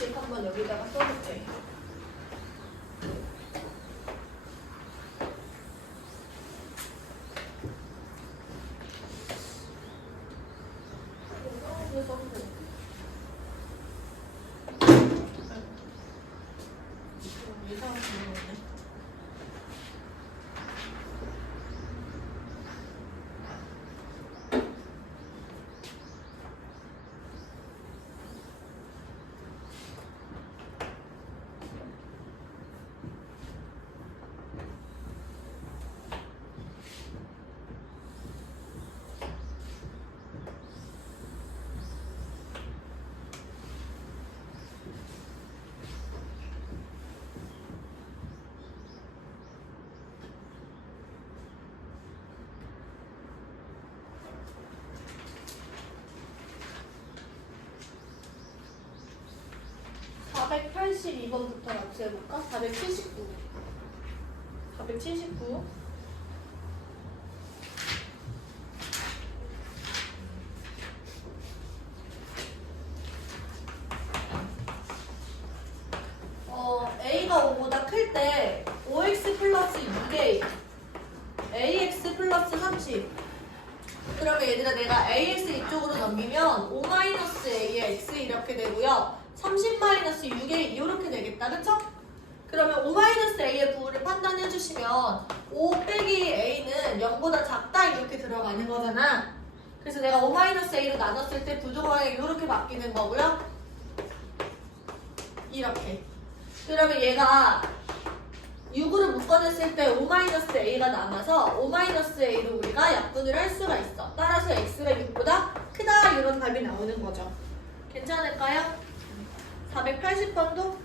개씩 한번 여기다가 써볼게. 이상한 질문이네. (482번부터) 같이 해볼까? (479) (479) 어, a가 5보다 클 때 5x 플러스 6a ax 플러스 30 그러면 얘들아 내가 ax 이쪽으로 넘기면 5-a의 x 이렇게 되고요 30-6에 이렇게 되겠다 그쵸? 그러면 5-a의 부호를 판단해 주시면 5 빼기 a는 0보다 작다 이렇게 들어가는 거잖아 그래서 내가 5-a로 나눴을 때 부조각이 이렇게 바뀌는 거고요 이렇게 그러면 얘가 6으로 묶어냈을 때 5-a가 남아서 5-a로 우리가 약분을 할 수가 있어. 따라서 x가 6보다 크다 이런 답이 나오는 거죠. 괜찮을까요? 480번도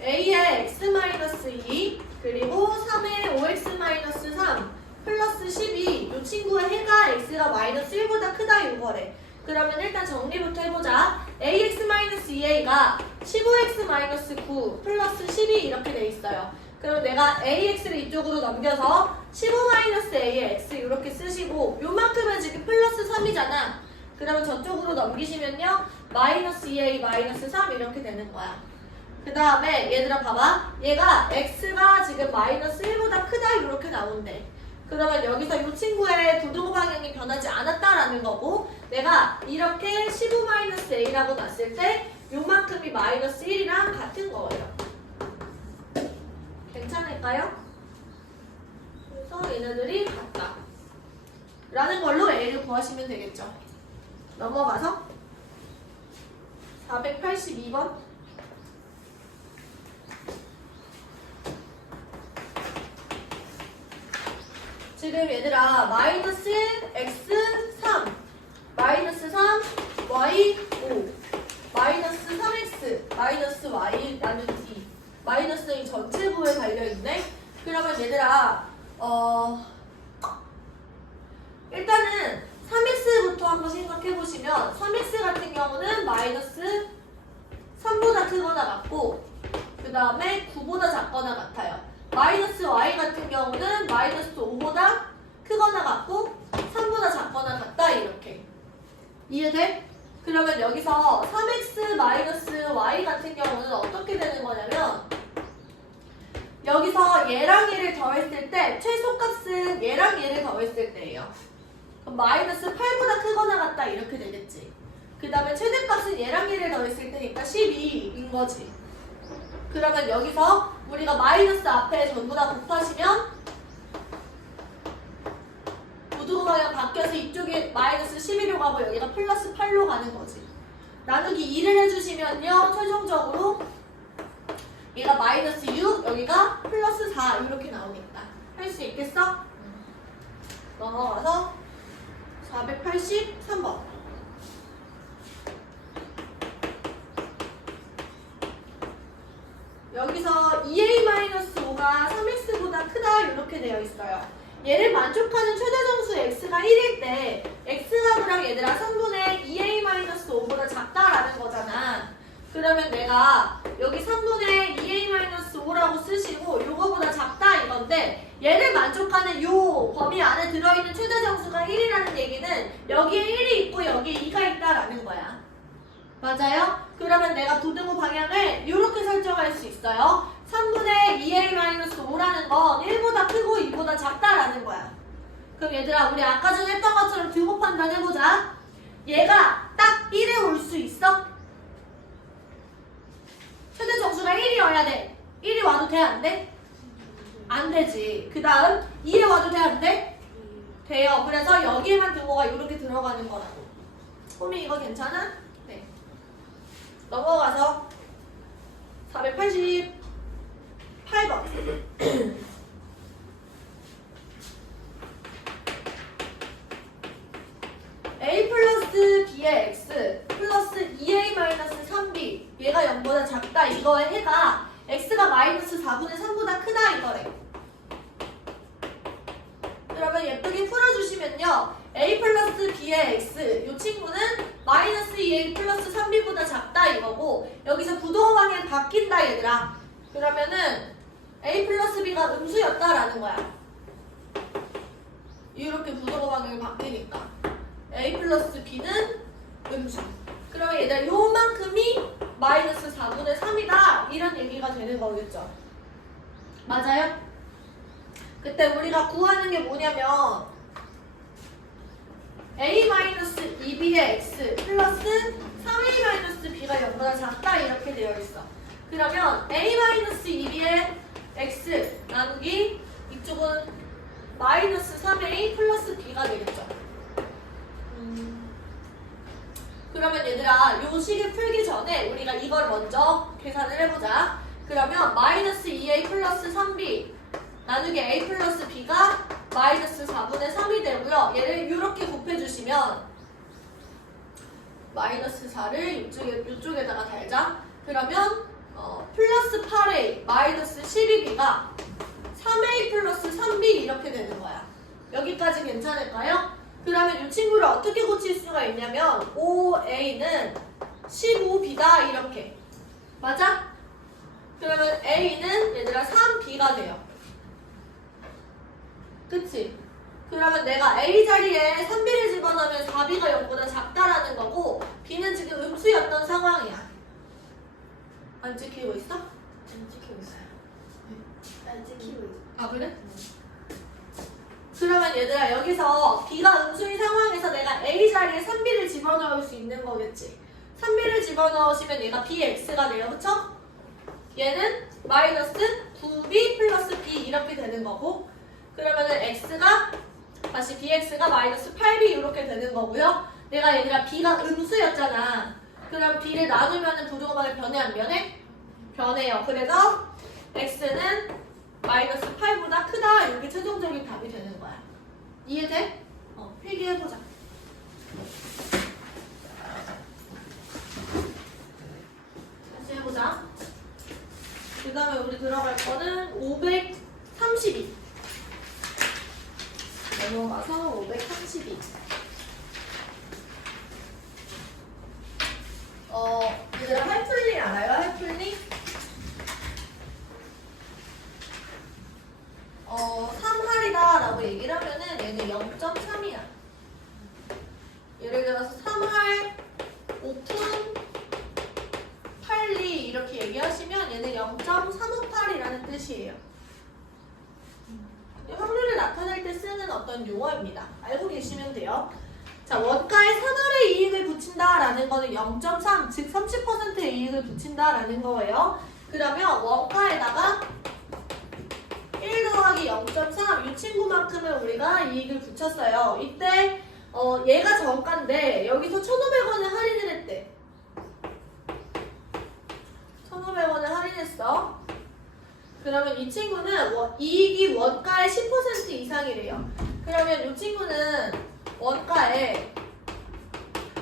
a의 x-2 그리고 3의 5x-3 플러스 12 이 친구의 해가 x가 마이너스 1보다 크다 이거래. 그러면 일단 정리부터 해보자. ax-2a가 15x-9 플러스 12 이렇게 돼 있어요. 그럼 내가 ax를 이쪽으로 넘겨서 15-a의 x 이렇게 쓰시고 요만큼은 지금 플러스 3이잖아. 그러면 저쪽으로 넘기시면요. 마이너스 2a 마이너스 3 이렇게 되는 거야. 그 다음에 얘들아 봐봐. 얘가 x가 지금 마이너스 1보다 크다 이렇게 나온대. 그러면 여기서 이 친구의 부등호 방향이 변하지 않았다라는 거고 내가 이렇게 15-a라고 놨을 때 요만큼이 마이너스 1이랑 같은 거예요. 괜찮을까요? 그래서 얘네들이 같다. 라는 걸로 a를 구하시면 되겠죠. 넘어가서 482번 지금 얘들아 마이너스 x 3 마이너스 3 y 5 마이너스 3x 마이너스 y 나누기 마이너스 이 전체 부에 달려있네 그러면 얘들아 어 일단은 3x부터 한번 생각해 보시면 3x 같은 경우는 마이너스 3보다 크거나 같고 그 다음에 9보다 작거나 같아요. 마이너스 y 같은 경우는 마이너스 5보다 크거나 같고 3보다 작거나 같다 이렇게 이해돼? 그러면 여기서 3x 마이너스 y 같은 경우는 어떻게 되는 거냐면 여기서 얘랑 얘를 더했을 때 최소값은 얘랑 얘를 더했을 때예요. 그럼 마이너스 8보다 크거나 같다 이렇게 되겠지. 그 다음에 최대값은 얘랑 얘를 더했을 때니까 12인 거지. 그러면 여기서 우리가 마이너스 앞에 전부 다 곱하시면 부두고 방향 바뀌어서 이쪽에 마이너스 11로 가고 여기가 플러스 8로 가는 거지. 나누기 2를 해주시면요. 최종적으로 얘가 마이너스 6, 여기가 플러스 4 이렇게 나오겠다. 할 수 있겠어? 넘어가서 483번. 여기서 2a-5가 3x보다 크다 이렇게 되어 있어요. 얘를 만족하는 최대 점수 x가 1일 때 x값이랑 얘들아 3분의 2a-5보다 작다라는 거잖아. 그러면 내가 여기 3분의 2a-5라고 쓰시고 요거보다 작다 이건데 얘를 만족하는 요 범위 안에 들어있는 최대 정수가 1이라는 얘기는 여기에 1이 있고 여기에 2가 있다라는 거야. 맞아요? 그러면 내가 부등호 방향을 이렇게 설정할 수 있어요. 3분의 2a-5라는 건 1보다 크고 2보다 작다라는 거야. 그럼 얘들아 우리 아까 전에 했던 것처럼 등호 판단해보자. 얘가 딱 1에 올 수 있어? 최대 정수가 1이어야 돼. 1이 와도 돼? 안 돼? 안 되지. 그 다음 2에 와도 돼? 안 돼? 돼요. 그래서 여기에만 등호가 이렇게 들어가는 거라고. 호미 이거 괜찮아? 네. 넘어가서 488번. a 플러스 b의 x 플러스 2a 마이너스 3b 얘가 0보다 작다 이거의 해가 x가 마이너스 4분의 3보다 크다 이거래. 그러면 예쁘게 풀어주시면요. A 플러스 b의 x 이 친구는 마이너스 2a 플러스 3b보다 작다 이거고 여기서 부동호 방향 바뀐다 얘들아. 그러면은 a 플러스 b가 음수였다라는 거야. 이렇게 부동호 방향이 바뀌니까. A 플러스 b는 음수. 그러면 얘들아 요만큼이 마이너스 4분의 3이다 이런 얘기가 되는 거겠죠. 맞아요? 그때 우리가 구하는 게 뭐냐면 a 마이너스 2b의 x 플러스 3a 마이너스 b가 0보다 작다 이렇게 되어 있어. 그러면 a 마이너스 2b의 x 나누기 이쪽은 마이너스 3a 플러스 b가 되겠죠. 그러면 얘들아 요 식을 풀기 전에 우리가 이걸 먼저 계산을 해보자. 그러면 마이너스 2a 플러스 3b 나누기 a 플러스 b가 마이너스 4분의 3이 되고요. 얘를 이렇게 곱해주시면 마이너스 4를 이쪽에, 이쪽에다가 달자. 그러면 어, 플러스 8a 마이너스 12b가 3a 플러스 3b 이렇게 되는 거야. 여기까지 괜찮을까요? 그러면 이 친구를 어떻게 고칠 수가 있냐면 5a는 15b다 이렇게 맞아? 그러면 a는 얘들아 3b가 돼요 그치? 그러면 내가 a 자리에 3b를 집어넣으면 4b가 0보다 작다라는 거고 b는 지금 음수였던 상황이야 안 찍히고 있어? 안 찍히고 있어요. 안 찍히고 있어요. 아 그래? 그러면 얘들아 여기서 B가 음수인 상황에서 내가 A 자리에 3B를 집어넣을 수 있는 거겠지 3B를 집어넣으시면 얘가 BX가 돼요 그쵸? 얘는 마이너스 9B 플러스 B 이렇게 되는 거고 그러면은 X가 다시 BX가 마이너스 8B 이렇게 되는 거고요 내가 얘들아 B가 음수였잖아 그럼 B를 나누면 부동호방이 변해 안 변해? 변해요 그래서 X는 마이너스 8보다 크다 이렇게 최종적인 답이 되는 거야. 이해돼? 어, 필기해보자. 다시 해보자. 그 다음에 우리 들어갈 거는 532. 넘어가서 532. 어, 얘들아 할플리 알아요? 할플리? 어, 3할이다 라고 얘기를 하면은 얘는 0.3이야. 예를 들어서 3할 오픈 8리 이렇게 얘기하시면 얘는 0.358이라는 뜻이에요. 이 확률을 나타낼 때 쓰는 어떤 용어입니다. 알고 계시면 돼요. 자, 원가에 3할의 이익을 붙인다라는 거는 0.3, 즉 30%의 이익을 붙인다라는 거예요. 그러면 원가에다가 1 더하기 0.3, 이 친구만큼은 우리가 이익을 붙였어요. 이때 어, 얘가 정가인데 여기서 1,500원을 할인을 했대. 1,500원을 할인했어. 그러면 이 친구는 원- 이익이 원가의 10% 이상이래요. 그러면 이 친구는 원가의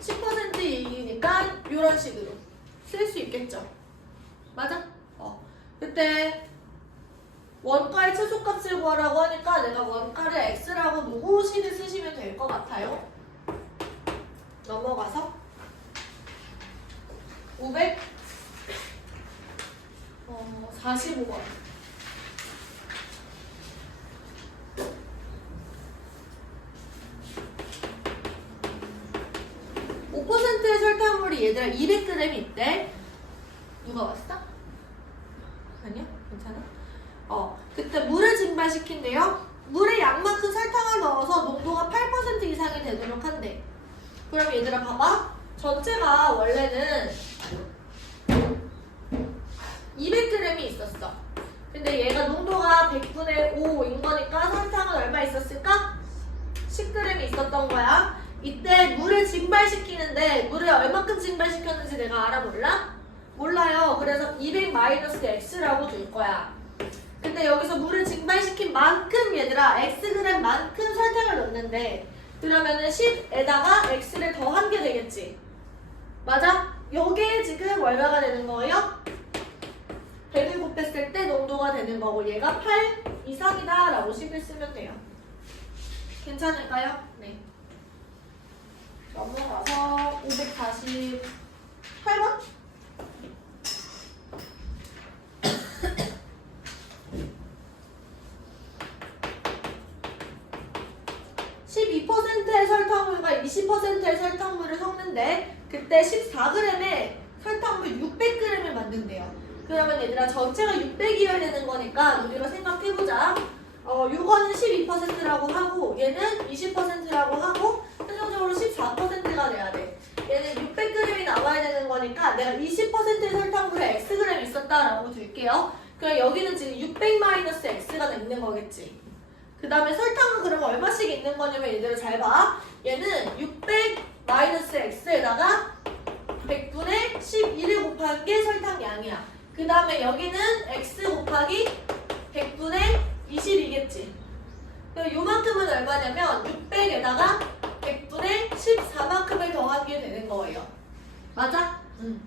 10% 이익이니까 이런 식으로 쓸 수 있겠죠. 맞아? 어. 그때 원가의 최소값을 구하라고 하니까 내가 원가를 x라고 무호식을 쓰시면 될 것 같아요. 넘어가서 500 어, 45번 의 설탕물이 얘들아 200g이 있대. 누가 왔어? 이상이 되도록 한대. 그럼 얘들아 봐봐. 전체가 원래는 200g이 있었어. 근데 얘가 농도가 100분의 5인 거니까 설탕은 얼마 있었을까? 10g이 있었던 거야. 이때 물을 증발시키는데 물을 얼마큼 증발시켰는지 내가 알아 몰라? 몰라요. 그래서 200-x라고 둘 거야. 근데 여기서 물을 증발시킨 만큼 얘들아 xg 만큼 설탕을 넣는데 그러면은 10에다가 x를 더한 게 되겠지. 맞아? 요게 지금 얼마가 되는 거예요? 100을 곱했을 때 농도가 되는 거고 얘가 8 이상이다 라고 식을 쓰면 돼요. 괜찮을까요? 네. 넘어가서 548번? (12%의 설탕물과 20%의 설탕물을 섞는데 그때 14g의 설탕물 600g을 만든대요 그러면 얘들아 전체가 600이어야 되는 거니까 우리가 생각해보자 어, 요거는 12%라고 하고 얘는 20%라고 하고 최종적으로 14%가 돼야 돼. 얘는 600g이 나와야 되는 거니까 내가 20%의 설탕물에 xg 있었다라고 둘게요. 그럼 여기는 지금 600-x가 있는 거겠지. 그 다음에 설탕은 그러면 얼마씩 있는 거냐면 얘들아 잘 봐. 얘는 600-x에다가 100분의 11을 곱한 게 설탕 양이야. 그 다음에 여기는 x 곱하기 100분의 20이겠지. 그럼 요만큼은 얼마냐면 600에다가 100분의 14만큼을 더한 게 되는 거예요. 맞아? 응.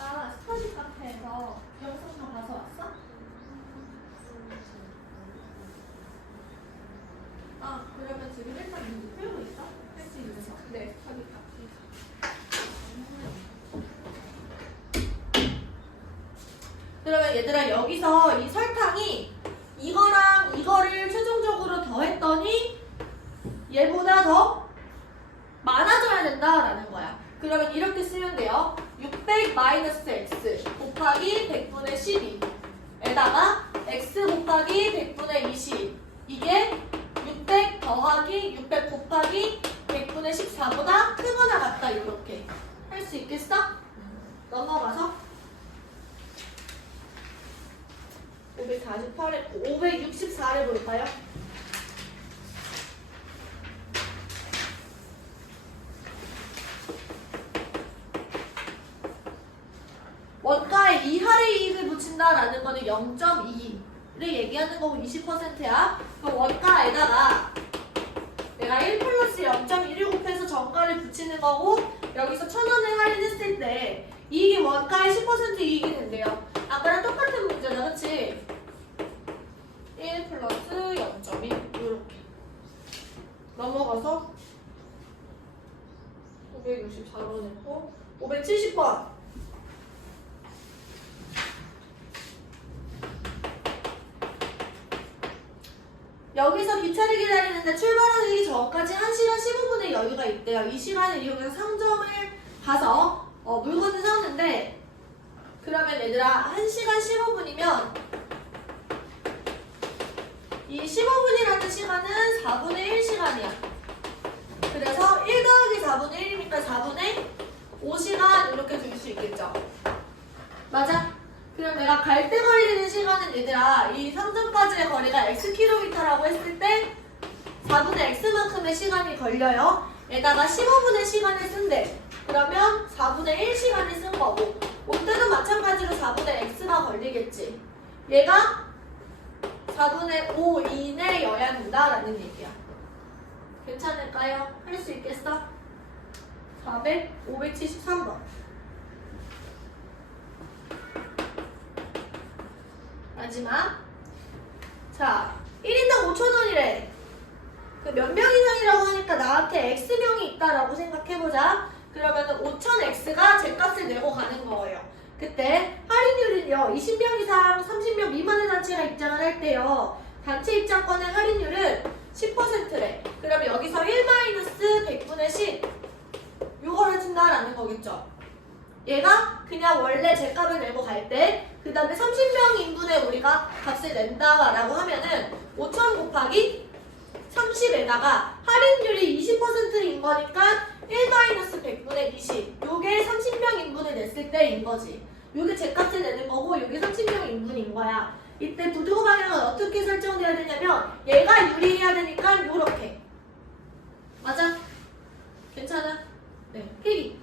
아, 스터디 카페에서 영상 다 봐서 왔어? 아? 네. 그러면 얘들아 여기서 이 이거랑 이거를 최종적으로 더했더니 얘보다 더 많아져야 된다라는 거야. 그러면 이렇게 쓰면 돼요. 600-x 곱하기 100분의 12에다가 x 곱하기 100분의 20 이게 600 더하기 600 곱하기 100분의 14보다 크거나 같다 이렇게 할 수 있겠어? 넘어가서 548에 564를 볼까요? 원가에 이하의 이익을 붙인다라는 거는 0.2 를 얘기하는 거고 20%야. 그럼 원가에다가 내가 1 플러스 0.1을 곱해서 정가를 붙이는 거고 여기서 1,000원을 할인했을 때 이익이 원가의 10% 이익이 된대요. 아까랑 똑같은 문제다, 그치? 1 플러스 0.1 이렇게 넘어가서 564로 냈고 570번 여기서 기차를 기다리는데 출발하기 전까지 1시간 15분의 여유가 있대요. 이 시간을 이용해서 상점을 가서 어, 물건을 사는데 그러면 얘들아 1시간 15분이면 이 15분이라는 시간은 4분의 1 시간이야. 그래서 1 더하기 4분의 1이니까 4분의 5시간 이렇게 줄 수 있겠죠. 맞아? 그럼 내가 갈 때 걸리는 시간은 얘들아 이 상점까지의 거리가 xkm라고 했을 때 4분의 x만큼의 시간이 걸려요. 에다가 15분의 시간을 쓴대. 그러면 4분의 1 시간을 쓴 거고 올 때도 마찬가지로 4분의 x가 걸리겠지. 얘가 4분의 5 이내여야 된다라는 얘기야. 괜찮을까요? 할 수 있겠어? 400, 573번. 마지막. 자, 1인당 5,000원이래. 그 몇 명 이상이라고 하니까 나한테 X명이 있다라고 생각해보자. 그러면 5,000X가 제 값을 내고 가는 거예요. 그때 할인율은요, 20명 이상 30명 미만의 단체가 입장을 할 때요. 단체 입장권의 할인율은 10%래. 그럼 여기서 1 마이너스 100분의 10 요거를 준다라는 거겠죠. 얘가 그냥 원래 제 값을 내고 갈 때 그 다음에 30명 인분에 우리가 값을 낸다라고 하면은 5천 곱하기 30에다가 할인율이 20%인 거니까 1 마이너스 100분의 20 요게 30명 인분을 냈을 때인 거지. 요게 제 값을 내는 거고 요게 30명 인분인 거야. 이때 부두고 방향은 어떻게 설정돼야 되냐면 얘가 유리해야 되니까 요렇게. 맞아? 괜찮아? 네 필기